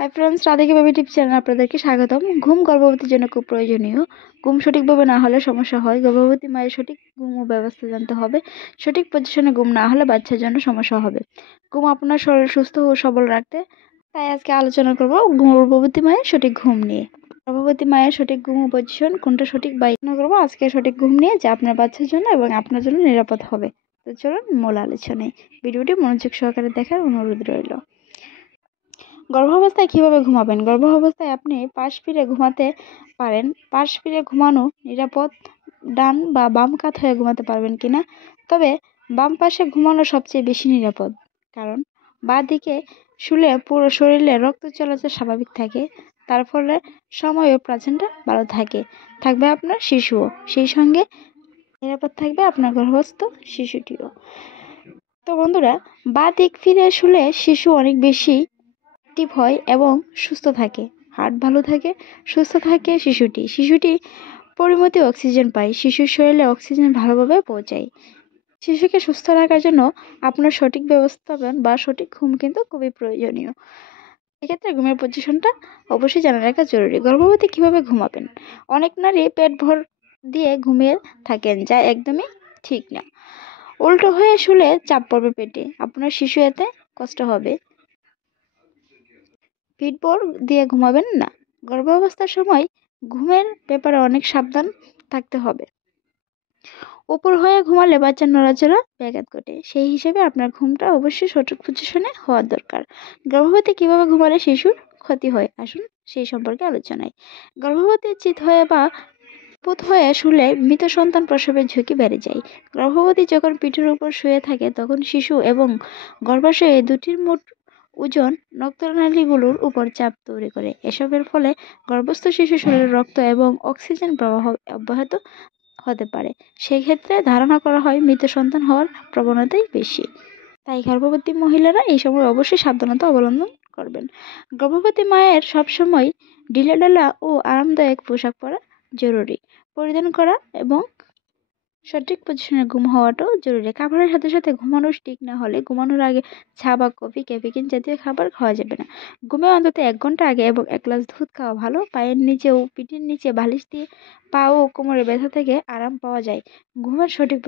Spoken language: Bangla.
হাই ফ্রেন্ডস, রাধিকা বেবি টিপ চ্যানেল আপনাদেরকে স্বাগতম। ঘুম গর্ভবতীর জন্য খুব প্রয়োজনীয়। ঘুম সঠিকভাবে না হলে সমস্যা হয়। গর্ভবতী মায়ের সঠিক ঘুম ও ব্যবস্থা জানতে হবে। সঠিক পজিশনে ঘুম না হলে বাচ্চার জন্য সমস্যা হবে। ঘুম আপনার শরীর সুস্থ ও সবল রাখতে, তাই আজকে আলোচনা করব গর্ভবতী মায়ের সঠিক ঘুম নিয়ে। গর্ভবতী মায়ের সঠিক ঘুম ও পজিশন কোনটা সঠিক আলোচনা করবো আজকে সঠিক ঘুম নিয়ে, যা আপনার বাচ্চার জন্য এবং আপনার জন্য নিরাপদ হবে। তো চলুন মূল আলোচনায়। ভিডিওটি মনোযোগ সহকারে দেখার অনুরোধ রইল। গর্ভাবস্থায় কিভাবে ঘুমাবেন? গর্ভাবস্থায় আপনি পাশ ফিরে ঘুমাতে পারেন। পাশ ফিরে ঘুমানো নিরাপদ। ডান বা বাম কাত হয়ে ঘুমাতে পারবেন কিনা? তবে বাম পাশে ঘুমানো সবচেয়ে বেশি নিরাপদ, কারণ বাঁ দিকে শুলে পুরো শরীরে রক্ত চলাচল স্বাভাবিক থাকে। তার ফলে সময় ও প্লাসেন্টা ভালো থাকবে আপনার শিশুও, সেই সঙ্গে নিরাপদ থাকবে আপনার গর্ভস্থ শিশুটিও। তো বন্ধুরা, বাঁ দিক ফিরে শুলে শিশু অনেক বেশি অ্যাক্টিভ হয় এবং সুস্থ থাকে। হার্ট ভালো থাকে, সুস্থ থাকে শিশুটি পরিমিত অক্সিজেন পায়। শিশুর শরীরে অক্সিজেন ভালোভাবে পৌঁছায়। শিশুকে সুস্থ রাখার জন্য আপনার সঠিক ব্যবস্থাপনা বা সঠিক ঘুম কিন্তু খুবই প্রয়োজনীয়। এক্ষেত্রে ঘুমের পজিশনটা অবশ্যই জানা রাখা জরুরি। গর্ভবতী কিভাবে ঘুমাবেন? অনেক নারী পেট ভর দিয়ে ঘুমিয়ে থাকেন, যা একদমই ঠিক না। উল্টো হয়ে শুলে চাপ পড়বে পেটে, আপনার শিশু এতে কষ্ট হবে। পিঠ ভর দিয়ে ঘুমাবেন না। গর্ভাবস্থার সময় ঘুমের ব্যাপারে অনেক সাবধান থাকতে হবে। উপর হয়ে ঘুমালে বাচ্চার নড়াচড়া ব্যাঘাত ঘটে। সেই হিসেবে আপনার ঘুমটা অবশ্যই সঠিক পজিশনে হওয়া দরকার। গর্ভবতী কিভাবে ঘুমালে শিশুর ক্ষতি হয়, আসুন সেই সম্পর্কে আলোচনায়। গর্ভবতী চিত হয়ে বা পুত হয়ে শুলে মৃত সন্তান প্রসবের ঝুঁকি বেড়ে যায়। গর্ভবতী যখন পিঠের উপর শুয়ে থাকে, তখন শিশু এবং গর্ভাশয়ে দুটির মোট ওজন রক্তনালীগুলোর উপর চাপ তৈরি করে। এসবের ফলে গর্ভস্থ শিশু শরীরে রক্ত এবং অক্সিজেন প্রবাহ অব্যাহত হতে পারে। সেক্ষেত্রে ধারণা করা হয় মৃত সন্তান হওয়ার প্রবণতাই বেশি। তাই গর্ভবতী মহিলারা এই সময় অবশ্যই সাবধানতা অবলম্বন করবেন। গর্ভবতী মায়ের সবসময় ঢিলেঢালা ও আরামদায়ক পোশাক পরা জরুরি। পরিধান করা এবং সঠিক পজিশনে ঘুম হওয়াটাও জরুরি। খাবারের সাথে সাথে ঘুমানো ঠিক না হলে ঘুমানোর আগে চা বা কফি, ক্যাফিকিন জাতীয় খাবার খাওয়া যাবে না। ঘুমে অন্তত 1 ঘন্টা আগে এবং 1 গ্লাস দুধ খাওয়া ভালো। পায়ের নিচে ও পিঠের নিচে বালিশ দিয়ে পা ও কোমরে ব্যথা থেকে আরাম পাওয়া যায়। ঘুমের সঠিক